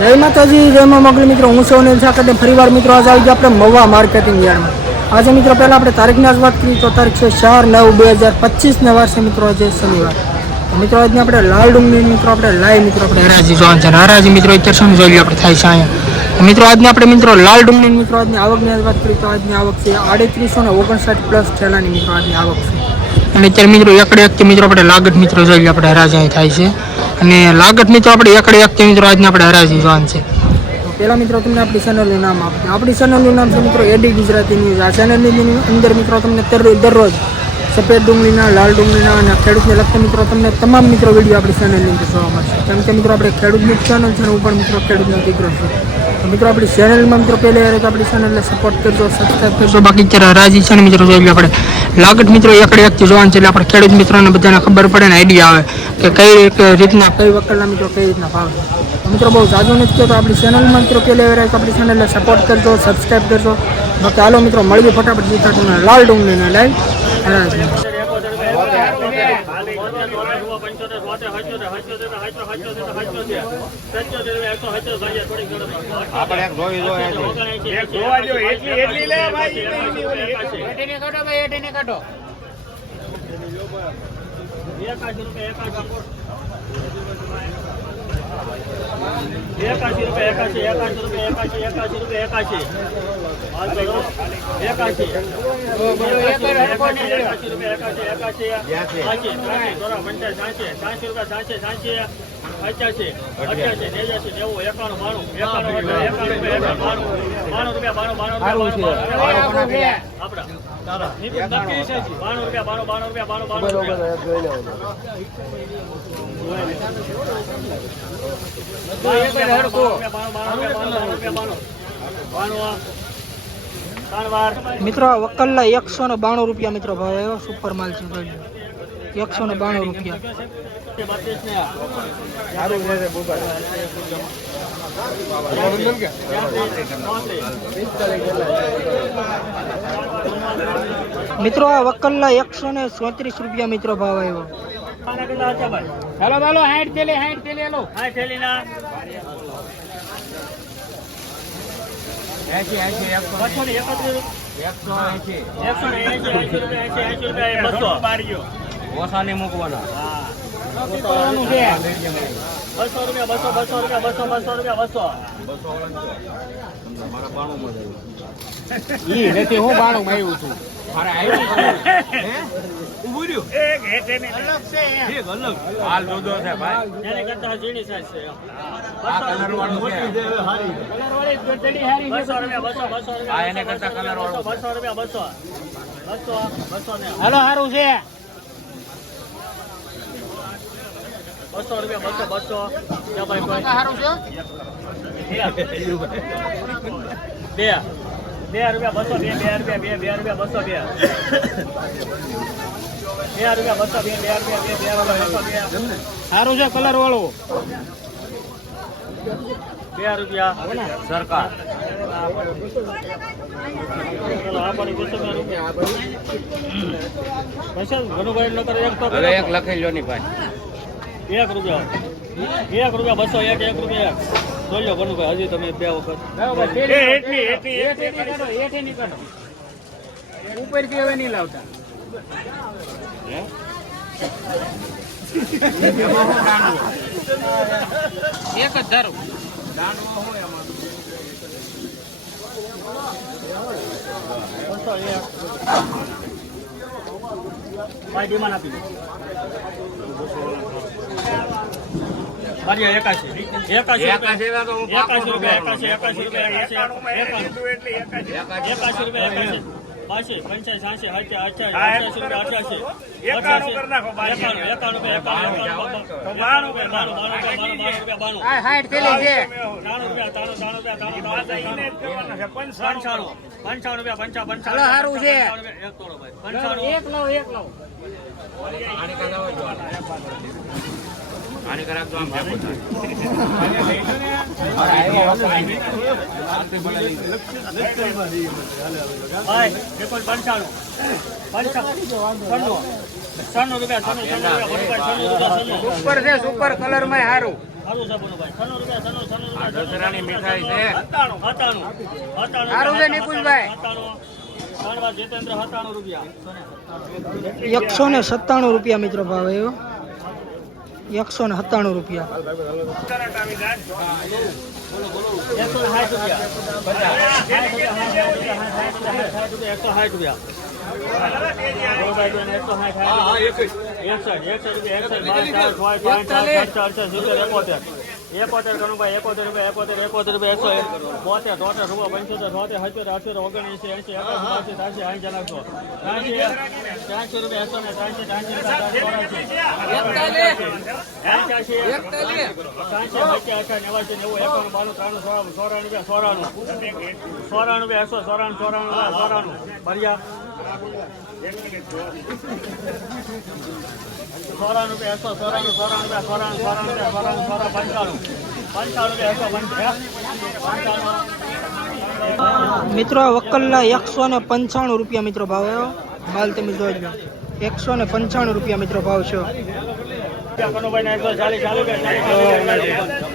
જય માતાજી, જય માં મોગલી મિત્રો. હું અનિલ સાથે ફરીવાર મિત્રો આજે આવી ગયા આપણે મવા માર્કેટિંગ યાર્ડમાં. આજે મિત્રો પહેલાં આપણે તારીખની જ વાત કરીએ, તો તારીખ છે ચાર નવ બે હજાર પચીસને વર્ષે મિત્રો આજે શનિવાર. મિત્રો આજને આપણે લાલ ડુંગળી મિત્રો, આપણે લાઈવ મિત્રો, આપણે હરાજી જોવાનું છે. હરાજી મિત્રો અત્યારે શું જોઈ આપણે થાય છે અહીંયા. મિત્રો આજને આપણે મિત્રો લાલ ડુંગળી મિત્રો, આજની આવકની વાત કરીએ, તો આજની આવક છે આડત્રીસો ને ઓગણસાઠ પ્લસ થેલાની મિત્રો આજની આવક છે. અને અત્યારે મિત્રો એકડે એકથી મિત્રો આપણે લાગત મિત્રો જોઈ આપણે હરાજી થાય છે. અને લાગત મિત્રો આપણે એકડે એક મિત્રો, આજને આપણે હરાજી જોવાનું છે. તો પહેલા મિત્રો તમને આપણી ચેનલનું નામ આપીએ આપણી ચેનલનું નામ છે મિત્રો એડી ગુજરાતી ન્યૂઝ આ ચેનલની અંદર મિત્રો તમને દર- દરરોજ સફેદ ડુંગળીના, લાલ ડુંગળીના અને ખેડૂતને લગતા મિત્રો તમને તમામ મિત્રો વીડિયો આપણી ચેનલની અંદર જોવા મળશે. કેમ કે મિત્રો આપણે ખેડૂતની ચેનલ છે હું પણ મિત્રો ખેડૂતનો દીકરો છું. તો મિત્રો, આપણી ચેનલમાં મિત્રો પહેલે વાર આપણી ચેનલને સપોર્ટ કરજો સબસ્ક્રાઈબ કરજો. બાકી અત્યારે રાજી છે ને મિત્રો, જોઈ લો આપણે. લાગત મિત્રો, એકડે એકથી જોવાનું છે, એટલે આપણે ખેડૂત મિત્રોને બધાને ખબર પડે ને આઈડિયા આવે કે કઈ રીતના, કઈ વકલના મિત્રો, કઈ રીતના ભાવ મિત્રો, બહુ જાજુ નથી કહેતો આપણી ચેનલમાં મિત્રો પહેલી વાર આપણી ચેનલને સપોર્ટ કરજો સબસ્ક્રાઈબ કરજો. બાકી હાલો મિત્રો, મળીએ ફટાફટ જીતા તમને લાલ ડુંગળીને લાઈવ હરાજી આપણે એક જોઈ જોઈએ એક જોવા જો એટલી એટલી લે ભાઈ. એટીને કાઢો ભાઈ એટીને કાઢો. એકાશી રૂપિયા એકાશી એકાશી રૂપિયા એકાશી એકાશી રૂપિયા એકાશી. જો. એકાશી. એકાશી રૂપિયા એકાશી એકાશી. સાચી સાચી રૂપિયા સાચી સાચી. પચાસી અઠ્યાસી. નેવ્યાસી નેવું એકાણું બાણું એકાણું રૂપિયા એકાણું એકાણું બાણું બાણું રૂપિયા બાણું બાણું રૂપિયા બાણું બાણું રૂપિયા. બાણું રૂપિયા બાણું રૂપિયા બાણું બાણું રૂપિયા. મિત્રો આ વકલના એકસો ને બાણું રૂપિયા મિત્રો ભાવ આવ્યો સુપર માલ છે એકસો ને બાણું રૂપિયા. મિત્રો આ વકલના એકસો ને ચોત્રીસ રૂપિયા મિત્રો ભાવ આવ્યો. હેલો ચાલો હાઈટ થેલી હાઈટ થેલી હાલો. એસી એસી એકસો એકસો એસી ઓછા નહીં મૂકવાના. બસો રૂપિયા બસો બસો રૂપિયા બસો બસો રૂપિયા બસો ઈ નથી. હું? બાણું માર્યું છું મારે આવ્યું એક હેઠેની અલગ છે અલગ. હાલ દોદો છે ભાઈ. એની કરતા ઝીણી size છે આ કલર વાળું છે. બસો રૂપિયા બસો બસો. રૂપિયા આ એને કરતા colour વાળું બસો રૂપિયા બસો. બસો બસો ને હાલો સારું છે. બસો રૂપિયા બસો બસો. બે બે રૂપિયા બસો બે બે રૂપિયા બે બે રૂપિયા બસો બે. બે રૂપિયા બસો બે બે રૂપિયા બે બે રૂપિયા બસો બે. સારું છે કલર વાળું? બે રૂપિયા. સરકાર. ચલો આ પડી બસો બે રૂપિયા પૈસા ઘણું ન કરે એક તો એક લખી લો ની ભાઈ. એક રૂપિયા. એક રૂપિયા બસો એક એક રૂપિયા એક. જોઈ લો ભાઈ હજી તમે બે વખત ઉપરથી હવે નહીં લાવતા. એક જ ધારું. બસો એક. ભાઈ ડિમાન્ડ આપી દો મારી એકાશી એકાશી એકાશી માં તો હું એકાશી રૂપિયા એકાશી એકાશી રૂપિયા એકાશી એકાશી એકાશી રૂપિયા એકાશી બાસી પંચાસી સાસી અઠ્યાસી રૂપિયા અઠ્યાસી. એકાણું એકાણું બાણું રૂપિયા બાણું રૂપિયા બાણું ત્રાણું રૂપિયા ત્રાણું ત્રાણું રૂપિયા ત્રાણું પંચાણું પંચાણું. રૂપિયા પંચા પંચાણું. ચલો, છે. એક તોડો ભાઈ. પંચાણું એક લવ એક લવ. કરાવ તો આમ ભેગું સુપર છે સુપર કલરમાં સારું મીઠાઈ છે. સારું એકસો ને સત્તાણું રૂપિયા મિત્રો ભાવ આવ્યો એકસો ને સત્તાણું રૂપિયા એકસો સાઠ રૂપિયા એકોતેર. કનુભાઈ, એકોતેર રૂપિયા, એકોતેર, એકોતેર રૂપિયા, એકસો એક, બોતેર, તોતેર, રૂપિયા, પંચોતેર, છોતેર, સત્તર, અઠ્યોતેર, ઓગણએંસી, એસી એકાસી, બાસી, આઠ સાઠ, ચારસો. ત્રાસી, ત્રાસી રૂપિયા, એકસો ને ત્રાસી, ત્રાસી ત્રાસી, એક્યાસી, ત્રાસી, નેવાસી, નેવું, એકાણું, બાણું, ત્રાણું, સોળાણું, સોળાણું રૂપિયા, સોળાણું. સોળાણું રૂપિયા, એકસો સોરાણું સોરાણું રૂપિયા, ભર્યા. સોળાણું રૂપિયા, એકસો સોળાણું, સોળાણું રૂપિયા, સોળાણું, સોળાણું રૂપિયા, સોળાણું, સોળાણું, પંચાણું. પંચાણું રૂપિયા, એકસો પંચાણું. પંચાણું. મિત્રો આ વકલના એકસો ને પંચાણું રૂપિયા મિત્રો ભાવ આવ્યો માલ તમે જોઈ લો એકસો ને પંચાણું રૂપિયા મિત્રો ભાવ છે કનુભાઈ ને એકસો ચાલીસ, ચાલીસ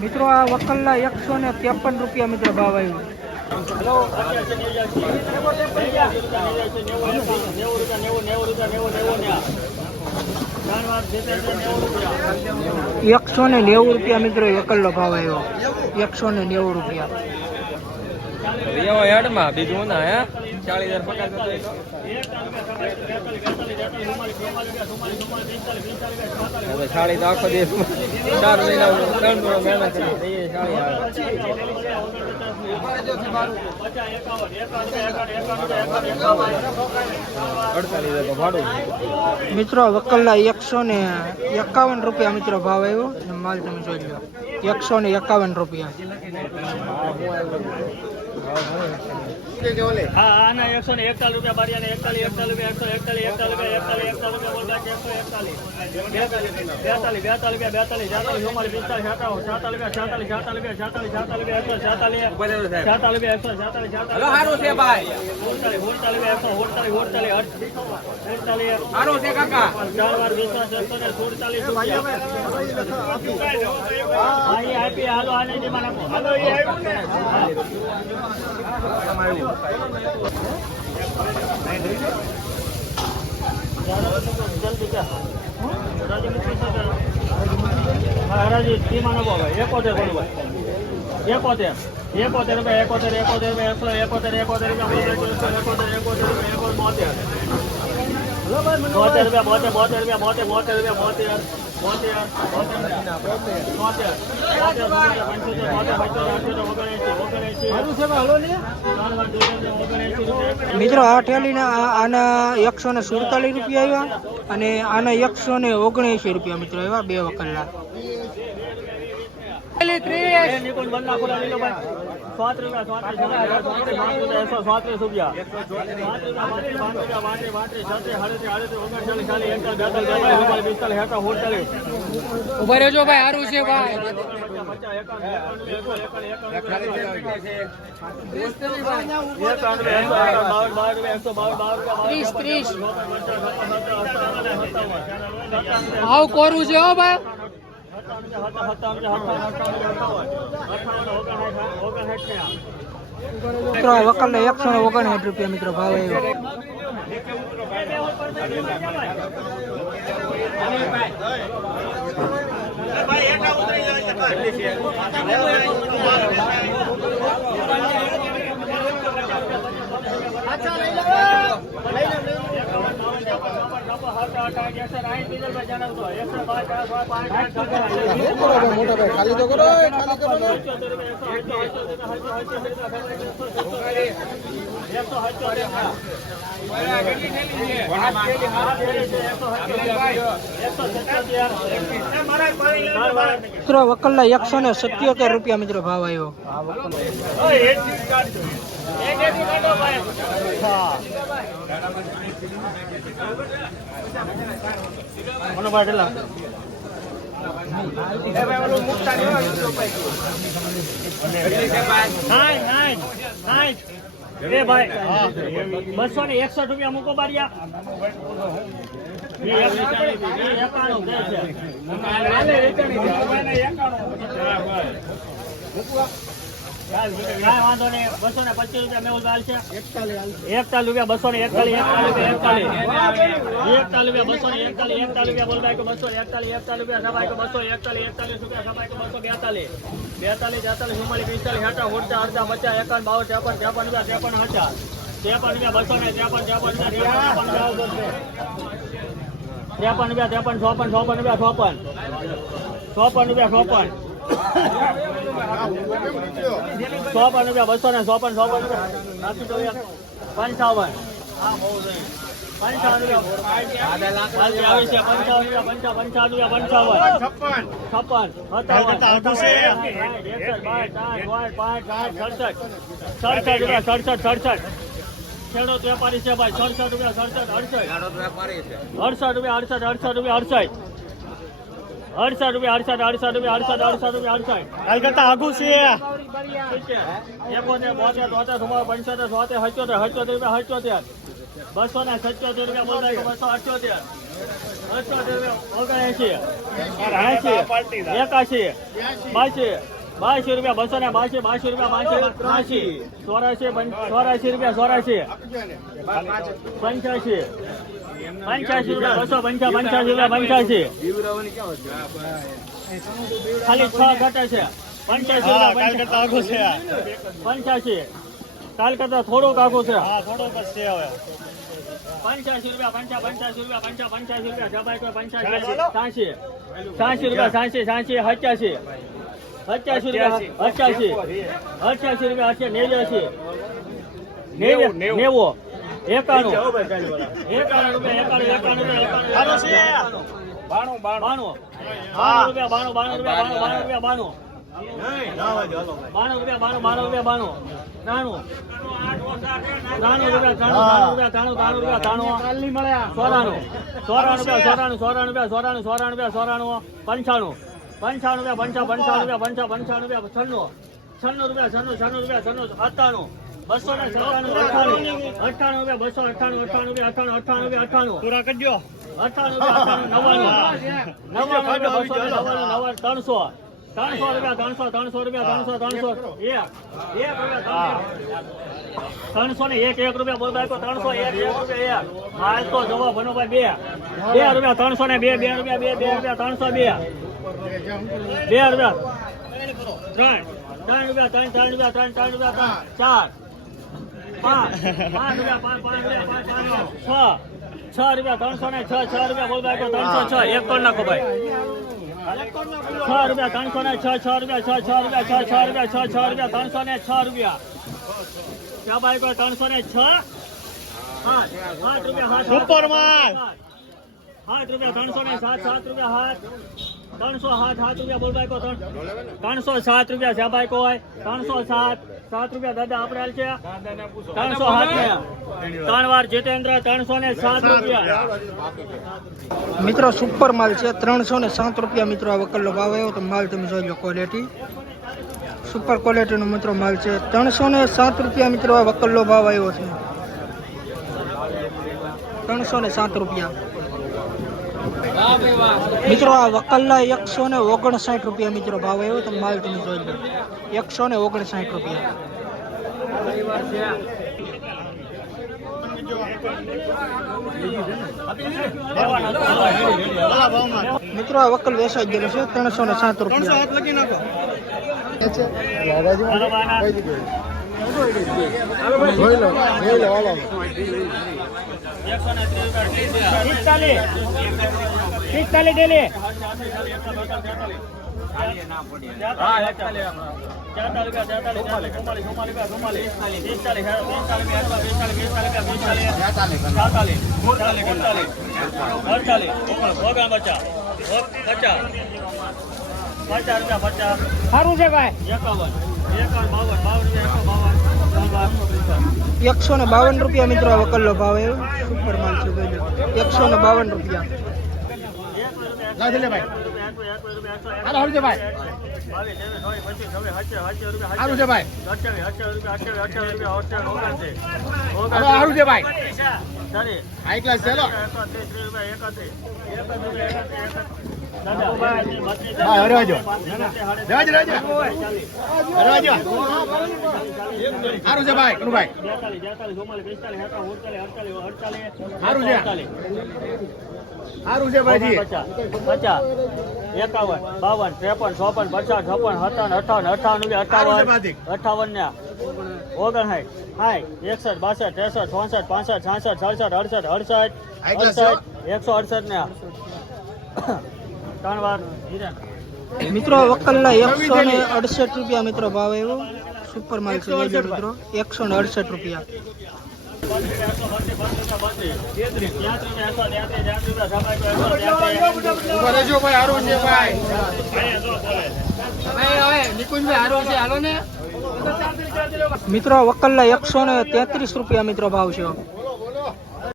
મિત્રો, આ વકલના એકસો ને ત્રેપન રૂપિયા મિત્રો ભાવ આવ્યો. એકસો ને નેવું રૂપિયા મિત્રો વકલનો ભાવ આવ્યો. એકસો ને નેવું રૂપિયા. એવો હેડમાં. બીજું ના હે? ચાલીસ હજાર પચાસ હવે સાડી તો. આખો દિવસ ચાર મહિના ત્રણ મહિના મહેનત કરી. સાડી મિત્રો વકલના એકસો ને એકાવન રૂપિયા મિત્રો ભાવ આવ્યો. માલ તમે જોઈ લો. એકસો ને એકાવન રૂપિયા. હા આના એકસો ને એકતાલીસ રૂપિયા બારીયા એકતાલીસ એકતાલીસ એકસો એકતાલીસ એકતાલીસ એકતાલીસ એકસો એકતાલીસ. બેતાલીસ બેતાલીસ બેતાલીસ બેતાલીસ ચુમ્માલીસ પિસ્તાલીસ છાતાલીસ છાતાલીસ છાતાલીસ છાતાલીસ છાતાલીસ છાતાલીસ એકસો છાતાલીસ છાતાલીસ એકસો ભાઈ. હોડતાલીસ હોડતાલીસ એકસો હોડતાલીસ અડતાલીસ સારું ચાર વાર ને સુડતાલીસ આપી હાલો આને હાલો એ આવ્યું ને. જલ્દી આવ્યું. બોતેર રૂપિયા બોતેર બોતેર રૂપિયા બોતેર બોતેર રૂપિયા બોતેર. ઓગણએંસી ઓગણએંસી ઓગણએંસી મિત્રો, આ ઠેલીના આના એકસો ને સુડતાલીસ રૂપિયા આવ્યા અને આના એકસો ને ઓગણએંશી રૂપિયા મિત્રો આવ્યા બે વકલના સાત રૂપિયા, સાત્રીસ રૂપિયા. ઊભા રહેજો ભાઈ સારું છે ભાઈ ત્રીસ, ત્રીસ. સત્તાવન. કોરું છે ભાઈ મિત્રો આ વકલના એકસો ને ઓગણસાઠ રૂપિયા મિત્રો ભાવ આવ્યો. ભાઈ ખાલી તો કરો ખાલી કરો. મિત્રો વકલના એકસો ને સત્યોતેર રૂપિયા મિત્રો ભાવ. આવ્યો બસો ને એકસઠ રૂપિયા મૂકો બારિયા. એ એકાણું છે. કાંઈ વાંધો નહીં. બસો ને પચીસ રૂપિયા મેં ઉધાર છે એકતાલીસ રૂપિયા બસો ને એકતાલીસ એકતાલીસ એકતાલીસ. એકતાલીસ રૂપિયા બસો ને એકતાલીસ એકતાલીસ રૂપિયા બોલભાઈ બસો એકતાલીસ એકતાલીસ રૂપિયા સભાઈ બસો એકતાલીસ એકતાલીસ રૂપિયા સભાઈ બસો બેતાલીસ. બેતાલીસ તેતાલીસ ચુમ્માલીસ પિસ્તાલીસ હેઠા ઉડતા અડધા પચાસ એકાવન બાવન ત્રેપન ત્રેપન રૂપિયા ત્રેપન હજાર ત્રેપન રૂપિયા બસો ને ત્રેપન ત્રેપન ત્રેપન રૂપિયા ત્રેપન ચોપન ચોપન રૂપિયા ચોપન. ચોપન રૂપિયા ચોપન. ચોપન રૂપિયા બસો ને નાખી દો પંચાવન પંચાવન રૂપિયા પંચાવન પંચાવન રૂપિયા પંચાવન છપ્પન સડસઠ રૂપિયા સડસઠ સડસઠ ખેડૂત વેપારી છે ભાઈ સડસઠ રૂપિયા સડસઠ અડસઠ અડસઠ રૂપિયા અડસઠ અડસઠ રૂપિયા અડસઠ અડસઠ રૂપિયા અડસઠ અડસઠ રૂપિયા અડસઠ અડસઠ રૂપિયા અડસઠ. કાલ કરતા આગું છે. એકોતેર બોતેર તોતેર ચુમ્માલીસ પંચોતેર સોતેર સત્યોતેર સત્યોતેર રૂપિયા સત્યોતેર. બસો ને સત્યોતેર રૂપિયા બોલાય બસો અઠ્યોતેર. અઠ્યોતેર રૂપિયા ઓગણએંશી. એંશી. એકાશી. બાસી બાસી રૂપિયા બસો ને બાસી બાસી રૂપિયા બાસી ત્રાસી ચોરાશી ચોરાશી રૂપિયા ચોરાશી. પંચ્યાસી પંચ્યાસી રૂપિયા બસો પંચા પંચ્યાસી રૂપિયા પંચ્યાસી. ખાલી છ ઘટે છે. પંચ્યાસી રૂપિયા કાલ કરતા છે પંચ્યાસી. કાલ કરતા થોડુંક આખું છે. હા થોડોક જ છે હવે. પંચ્યાસી રૂપિયા પંચા પંચ્યાસી રૂપિયા પંચા પંચ્યાસી રૂપિયા જબાઈ કોઈ પંચ્યાસી સાંસી. સાંસી રૂપિયા સાંસી સાંસી સત્યાસી હચ્યાસી રૂપિયા હચ્યાસી. અઠ્યાસી રૂપિયા અઠ્યા નેવ્યાસી. નેવું. નેવું. એકાણું. એકાણું રૂપિયા એકાણું એકાણું રૂપિયા બાણું બાણું. બાણું. રૂપિયા બાણું બાણું રૂપિયા બાણું રૂપિયા બાણું. બાણું રૂપિયા બાણું બાણું રૂપિયા બાણું. નાણું. ત્રાણું રૂપિયા ત્રાણું ત્રાણું રૂપિયા ત્રાણું ત્રાણું સોરાણું સોરાણું સોરાણું રૂપિયા સોરાણું સોરાણું રૂપિયા સોરાણું પંચાણું. પંચાણું રૂપિયા પંચા પંચાણું રૂપિયા પંચા પંચાણું રૂપિયા છન્નું. છન્નું રૂપિયા છન્નું છન્નું રૂપિયા છન્નું અઠ્ઠાણું. બસો બસો રૂપિયા અઠ્ઠાણું અઠાણું રૂપિયા અઠ્ઠાણું પૂરા અઠ્ઠાણું રૂપિયા નવ્વાણું નવ્વાણું ત્રણસો ત્રણસો રૂપિયા ત્રણસો ત્રણસો રૂપિયા ત્રણસો ત્રણસો ત્રણસો. ને એક એક રૂપિયા બોલતા ત્રણસો એક એક રૂપિયા એક હાલ તો જવો ભનોભાઈ બે બે રૂપિયા ત્રણસો ને બે બે રૂપિયા બે બે રૂપિયા ત્રણસો બે બે રૂપિયા ત્રણ ત્રણ રૂપિયા, ત્રણ ત્રણ રૂપિયા, ત્રણ ત્રણ રૂપિયા, ત્રણ, ચાર છ રૂપિયા ત્રણસો ને છ છ રૂપિયા બોલતા તો ત્રણસો છ એક કોણ નાખો ભાઈ છ રૂપિયા ત્રણસો ને છ છ રૂપિયા છ છ રૂપિયા છ છ રૂપિયા છ છ રૂપિયા ત્રણસો ને છ રૂપિયા ક્યાં ભાઈ કોઈ ત્રણસો ને છ સુપર માલ. આઠ રૂપિયા ત્રણસો ને સાત સાત રૂપિયા હાથ. ત્રણસો સાત સાત રૂપિયા બોલ ભાઈ કો ત્રણ. ત્રણસો સાત રૂપિયા છે ભાઈ હોય, ત્રણસો સાત. સાત રૂપિયા દાદા આપણે છે. ત્રણસો સાત ત્રણ વાર જીતેન્દ્ર ત્રણસો ને સાત રૂપિયા. મિત્રો સુપર માલ છે. ત્રણસો ને સાત રૂપિયા મિત્રો આ વકલનો ભાવ આવ્યો તો માલ તમે જોઈ લો ક્વોલિટી સુપર ક્વોલિટીનો મિત્રો માલ છે. ત્રણસો ને સાત રૂપિયા મિત્રો આ વકલનો ભાવ આવ્યો છે. ત્રણસો ને સાત રૂપિયા. મિત્રો, આ વકલના એકસો ને ઓગણસાઠ રૂપિયા મિત્રો ભાવ આવ્યો તમે માલ તમે જોઈ લો. એકસો ને ઓગણસાઠ રૂપિયા. મિત્રો, આ વકલ વેસાઈ ગયેલો છે, ત્રણસો ને સાત રૂપિયા. એકસો ને ત્રીસ રૂપિયા પિસ્તાલીસ ડેલી. સારું છે ભાઈ. એકાવન બાવન બાવન એકસો ને બાવન રૂપિયા મિત્રો આ ભાવ. એવો સુપર માલ છે એકસો ને બાવન રૂપિયા. સારું છે ભાઈ સારું છે ભાઈ ક્લાસ છે ભાઈ હા હરવાજો ભાઈ સારું છે ભાઈ કનુભાઈ. સારું છે. સારું છે ભાઈજી. પચાસ એકાવન બાવન ત્રેપન ચોપન પચાસ છપ્પન સત્તાવન અઠાવન અઠાવન. અઠાવન ને ઓગણસાઠ. હાય એકસઠ બાસઠ ત્રેસઠ ચોસઠ પાસઠ છાસઠ સડસઠ અડસઠ અડસઠ. અડસઠ એકસો અડસઠ ને ત્રણ વાર. મિત્રો વકલના એકસો ને અડસઠ રૂપિયા મિત્રો ભાવ એવો સુપર માર્કેટ છે મિત્રો. એકસો ને અડસઠ રૂપિયા. નિકુંજભાઈ સારું છે હાલો ને. મિત્રો વકલના એકસો ને તેત્રીસ રૂપિયા મિત્રો ભાવ છે.